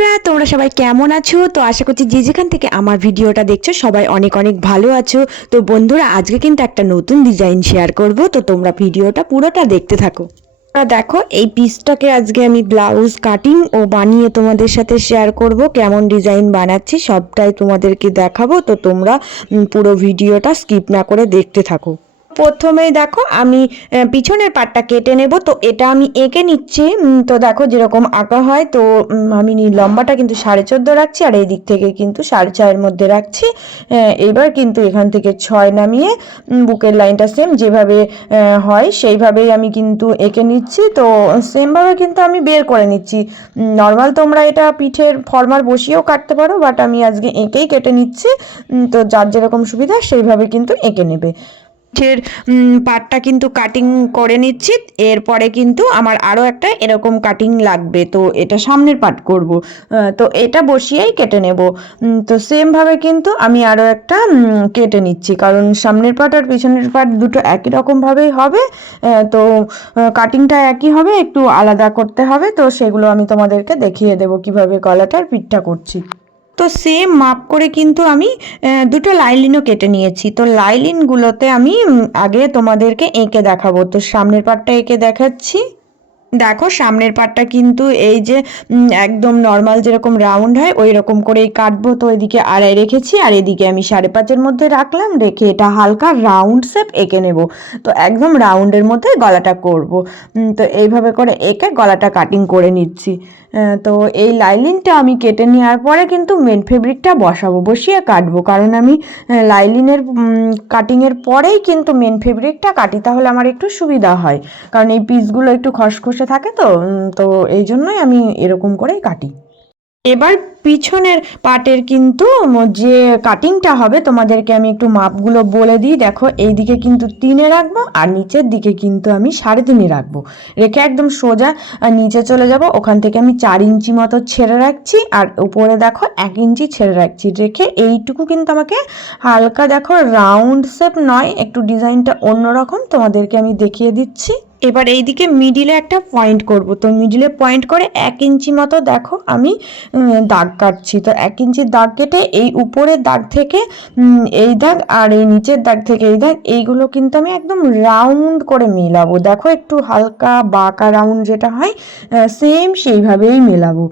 বন্ধুরা, তোমরা সবাই কেমন আছো? তো আশা করছি যে যেখান থেকে আমার ভিডিওটা দেখছ, সবাই অনেক অনেক ভালো আছো। তো বন্ধুরা, আজকে কিন্তু একটা নতুন ডিজাইন শেয়ার করব। তো তোমরা ভিডিওটা পুরোটা দেখতে থাকো। দেখো, এই পিসটাকে আজকে আমি ব্লাউজ কাটিং ও বানিয়ে তোমাদের সাথে শেয়ার করব। কেমন ডিজাইন বানাচ্ছি, সবটাই তোমাদেরকে দেখাবো। তো তোমরা পুরো ভিডিওটা স্কিপ না করে দেখতে থাকো। প্রথমেই দেখো আমি পিছনের পাটটা কেটে নেব। তো এটা আমি এঁকে নিচ্ছি। তো দেখো যেরকম আঁকা হয়, তো আমি লম্বাটা কিন্তু সাড়ে চোদ্দ রাখছি আর এই দিক থেকে কিন্তু সাড়ে ছয়ের মধ্যে রাখছি। এবার কিন্তু এখান থেকে ছয় নামিয়ে বুকের লাইনটা সেম যেভাবে হয় সেইভাবেই আমি কিন্তু এঁকে নিচ্ছি। তো সেমভাবে কিন্তু আমি বের করে নিচ্ছি। নর্মাল তোমরা এটা পিঠের ফর্মার বসিয়েও কাটতে পারো বাট আমি আজকে এঁকেই কেটে নিচ্ছি। তো যার যেরকম সুবিধা সেইভাবে কিন্তু এঁকে নেবে। পিঠের পাটটা কিন্তু কাটিং করে নিচ্ছি। এরপরে কিন্তু আমার আরও একটা এরকম কাটিং লাগবে। তো এটা সামনের পাট করব। তো এটা বসিয়েই কেটে নেব। তো সেমভাবে কিন্তু আমি আরও একটা কেটে নিচ্ছি। কারণ সামনের পাট আর পিছনের পাট দুটো একই রকমভাবেই হবে। তো কাটিংটা একই হবে, একটু আলাদা করতে হবে। তো সেগুলো আমি তোমাদেরকে দেখিয়ে দেবো কীভাবে গলাটার পিঠটা করছি। তো সেম মাপ করে কিন্তু আমি দুটো লাইলিনও কেটে নিয়েছি। তো লাইলিনগুলোতে আমি আগে তোমাদেরকে এঁকে দেখাবো। তো সামনের পাটটা এঁকে দেখাচ্ছি। দেখো সামনের পাটটা কিন্তু এই যে একদম নর্মাল যেরকম রাউন্ড হয় ওই রকম করেই কাটবো। তো এদিকে আড়াই রেখেছি, আর এদিকে আমি সাড়ে পাঁচের মধ্যে রাখলাম, রেখে এটা হালকা রাউন্ড শেপ এঁকে নেব। তো একদম রাউন্ডের মধ্যে গলাটা করব। তো এইভাবে করে এঁকে গলাটা কাটিং করে নিচ্ছি। তো এই লাইলিনটা আমি কেটে নেওয়ার পরে কিন্তু মেন ফেব্রিকটা বসাবো, বসিয়ে কাটবো। কারণ আমি লাইলিনের কাটিংয়ের পরেই কিন্তু মেন ফেব্রিকটা কাটি, তাহলে আমার একটু সুবিধা হয়। কারণ এই পিসগুলো একটু খসখসে থাকে তো তো এই জন্যই আমি এরকম করেই কাটি। এবার পিছনের পাটের কিন্তু যে কাটিংটা হবে, তোমাদেরকে আমি একটু মাপগুলো বলে দিই। দেখো এই দিকে কিন্তু তিনে রাখব আর নিচের দিকে কিন্তু আমি সাড়ে তিনে রাখব। রেখে একদম সোজা নিচে চলে যাব। ওখান থেকে আমি চার ইঞ্চি মতো ছেড়ে রাখছি আর উপরে দেখো এক ইঞ্চি ছেড়ে রাখছি। রেখে এইটুকু কিন্তু আমাকে হালকা দেখো রাউন্ড শেপ নয়, একটু ডিজাইনটা অন্যরকম তোমাদেরকে আমি দেখিয়ে দিচ্ছি। এবার এই দিকে মিডিলে একটা পয়েন্ট করব। তো মিডিলে পয়েন্ট করে এক ইঞ্চি মতো দেখো আমি দাগ কাটছি। তো এক ইঞ্চির দাগ কেটে এই উপরের দাগ থেকে এই দাগ আর এই নিচের দাগ থেকে এই দাগ, এইগুলো কিন্তু আমি একদম রাউন্ড করে মেলাবো। দেখো একটু হালকা বাঁকা রাউন্ড যেটা হয় সেম সেইভাবেই মেলাবো।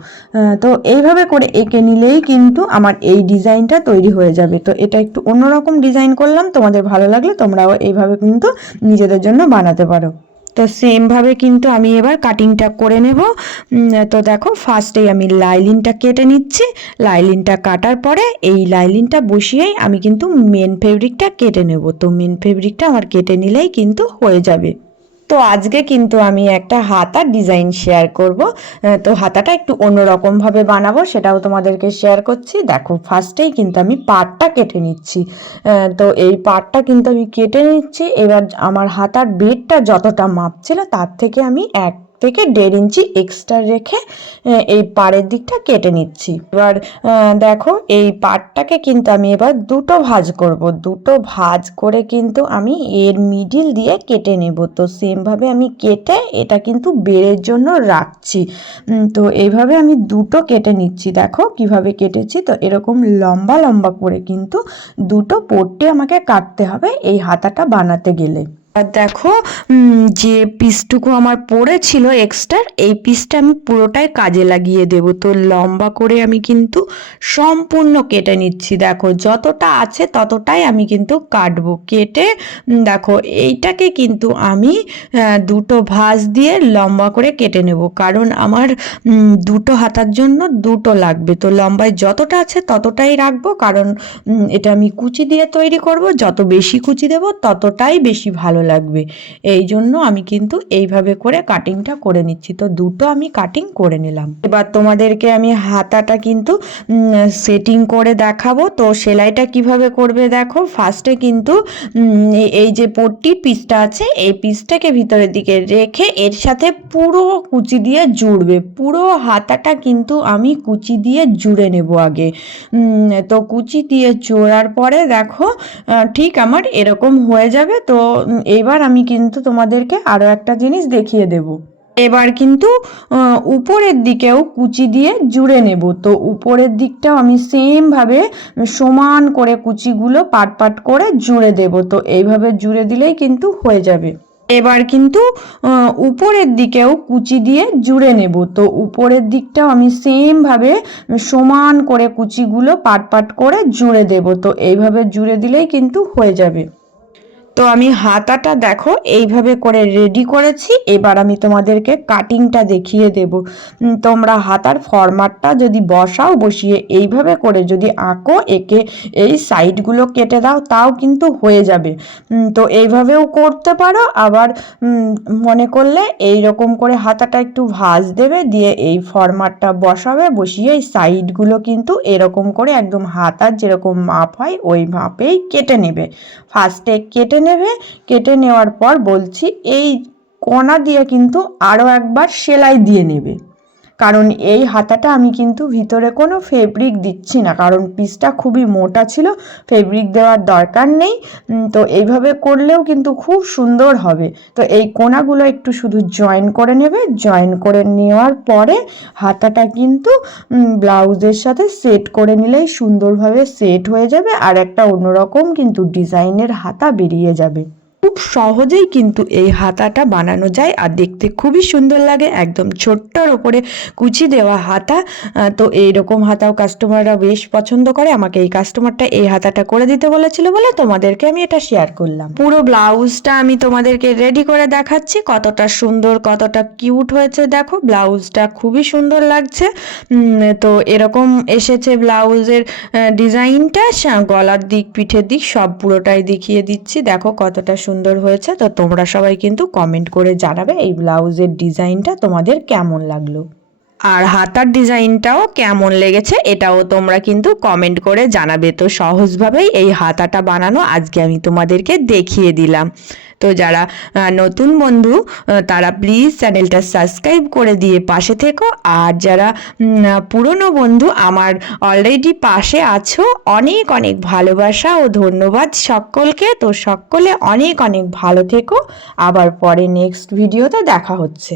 তো এইভাবে করে এঁকে নিলেই কিন্তু আমার এই ডিজাইনটা তৈরি হয়ে যাবে। তো এটা একটু অন্যরকম ডিজাইন করলাম, তোমাদের ভালো লাগলে তোমরাও এইভাবে কিন্তু নিজেদের জন্য বানাতে পারো। তো সেমভাবে কিন্তু আমি এবার কাটিংটা করে নেব। তো দেখো ফার্স্টেই আমি লাইলিনটা কেটে নিচ্ছি। লাইলিনটা কাটার পরে এই লাইলিনটা বসিয়েই আমি কিন্তু মেন ফেব্রিকটা কেটে নেব। তো মেন ফেব্রিকটা আমার কেটে নিলেই কিন্তু হয়ে যাবে। তো আজকে কিন্তু আমি একটা হাতার ডিজাইন শেয়ার করব। তো হাতাটা একটু অন্যরকমভাবে বানাবো, সেটাও তোমাদেরকে শেয়ার করছি। দেখো ফার্স্টেই কিন্তু আমি পাটটা কেটে নিচ্ছি। তো এই পাটটা কিন্তু আমি কেটে নিচ্ছি। এবার আমার হাতার বেডটা যতটা মাপ ছিল, তার থেকে আমি এক থেকে দেড় ইঞ্চি এক্সট্রা রেখে এই পাড়ের দিকটা কেটে নিচ্ছি। এবার দেখো, এই পাটটাকে কিন্তু আমি এবার দুটো ভাজ করব। দুটো ভাঁজ করে কিন্তু আমি এর মিডিল দিয়ে কেটে নেব। তো সেমভাবে আমি কেটে এটা কিন্তু বেড়ের জন্য রাখছি। তো এইভাবে আমি দুটো কেটে নিচ্ছি। দেখো কীভাবে কেটেছি। তো এরকম লম্বা লম্বা করে কিন্তু দুটো পট্টি আমাকে কাটতে হবে এই হাতাটা বানাতে গেলে। দেখো যে পিসটুকু আমার পড়েছিল এক্সট্রা এই পিসটা আমি পুরোটাই কাজে লাগিয়ে দেব। তো লম্বা করে আমি কিন্তু সম্পূর্ণ কেটে নিচ্ছি। দেখো, যতটা আছে ততটাই আমি কিন্তু কাটবো। কেটে দেখো, এইটাকে কিন্তু আমি দুটো ভাঁজ দিয়ে লম্বা করে কেটে নেব। কারণ আমার দুটো হাতার জন্য দুটো লাগবে। তো লম্বায় যতটা আছে ততটাই রাখব। কারণ এটা আমি কুচি দিয়ে তৈরি করব। যত বেশি কুচি দেব ততটাই বেশি ভালো লাগবে। এই জন্য আমি কিন্তু এইভাবে করে কাটিংটা করে নিচ্ছি। তো দুটো আমি কাটিং করে নিলাম। এবার তোমাদেরকে আমি হাতাটা কিন্তু সেটিং করে দেখাবো। তো সেলাইটা কীভাবে করবে দেখো। ফার্স্টে কিন্তু এই- যে পট্টি পিসটা আছে, এই পিসটাকে ভিতরের দিকে রেখে এর সাথে পুরো কুচি দিয়ে জুড়বে। পুরো হাতাটা কিন্তু আমি কুচি দিয়ে জুড়ে নেব আগে। তো কুচি দিয়ে জোড়ার পরে দেখো ঠিক আমার এরকম হয়ে যাবে। তো এবার আমি কিন্তু তোমাদেরকে আরও একটা জিনিস দেখিয়ে দেব। এবার কিন্তু উপরের দিকেও কুচি দিয়ে জুড়ে নেব। তো উপরের দিকটাও আমি সেমভাবে সমান করে কুচিগুলো পাট পাট করে জুড়ে দেব। তো এইভাবে জুড়ে দিলেই কিন্তু হয়ে যাবে। এবার কিন্তু উপরের দিকেও কুচি দিয়ে জুড়ে নেব। তো উপরের দিকটাও আমি সেমভাবে সমান করে কুচিগুলো পাট পাট করে জুড়ে দেব। তো এইভাবে জুড়ে দিলেই কিন্তু হয়ে যাবে। তো আমি হাতাটা দেখো, এইভাবে করে রেডি করেছি। এবার আমি তোমাদেরকে কাটিংটা দেখিয়ে দেব। তোমরা হাতার ফরম্যাটটা যদি বসাও, বসিয়ে এইভাবে করে যদি আঁকো, একে এই সাইডগুলো কেটে দাও, তাও কিন্তু হয়ে যাবে। তো এইভাবেও করতে পারো। আবার মনে করলে এই রকম করে হাতাটা একটু ভাঁজ দেবে, দিয়ে এই ফরম্যাটটা বসাবে, বসিয়ে এই সাইডগুলো কিন্তু এরকম করে একদম হাতার যেরকম মাপ হয়, ওই মাপেই কেটে নেবে। ফার্স্টে কেটে নেবে কেটে নেওয়ার পর বলছি এই কণা দিয়ে কিন্তু আরও একবার সেলাই দিয়ে নেবে। কারণ এই হাতাটা আমি কিন্তু ভিতরে কোনো ফেব্রিক দিচ্ছি না। কারণ পিসটা খুবই মোটা ছিল ফেব্রিক দেওয়ার দরকার নেই। তো এইভাবে করলেও কিন্তু খুব সুন্দর হবে। তো এই কোনাগুলো একটু শুধু জয়েন করে নেবে। জয়েন করে নেওয়ার পরে হাতাটা কিন্তু ব্লাউজের সাথে সেট করে নিলেই সুন্দরভাবে সেট হয়ে যাবে আর একটা অন্যরকম কিন্তু ডিজাইনের হাতা বেরিয়ে যাবে। খুব সহজেই কিন্তু এই হাতাটা বানানো যায় আর দেখতে খুবই সুন্দর লাগে। একদম ছোট্টর ওপরে কুচি দেওয়া হাতা তো এইরকম হাতাও কাস্টমাররা বেশ পছন্দ করে। আমাকে এই কাস্টমারটা এই হাতাটা করে দিতে বলেছিল বলে তোমাদেরকে আমি এটা শেয়ার করলাম। পুরো ব্লাউজটা আমি তোমাদেরকে রেডি করে দেখাচ্ছি। কতটা সুন্দর, কতটা কিউট হয়েছে। দেখো ব্লাউজটা খুবই সুন্দর লাগছে। তো এরকম এসেছে ব্লাউজের ডিজাইনটা গলার দিক, পিঠের দিক সব পুরোটাই দেখিয়ে দিচ্ছি। দেখো কতটা সুন্দর হয়েছে, তো তোমরা সবাই কিন্তু কমেন্ট করে জানাবে এই ব্লাউজের ডিজাইনটা তোমাদের কেমন লাগল। আর হাতার ডিজাইনটাও কেমন লেগেছে এটাও তোমরা কিন্তু কমেন্ট করে জানাবে। তো সহজভাবেই এই হাতাটা বানানো আজকে আমি তোমাদেরকে দেখিয়ে দিলাম। তো যারা নতুন বন্ধু তারা প্লিজ চ্যানেলটা সাবস্ক্রাইব করে দিয়ে পাশে থেকো। আর যারা পুরনো বন্ধু, আমার অলরেডি পাশে আছো, অনেক অনেক ভালোবাসা ও ধন্যবাদ সকলকে। তো সকলে অনেক অনেক ভালো থেকো। আবার পরে নেক্সট ভিডিওতে দেখা হচ্ছে।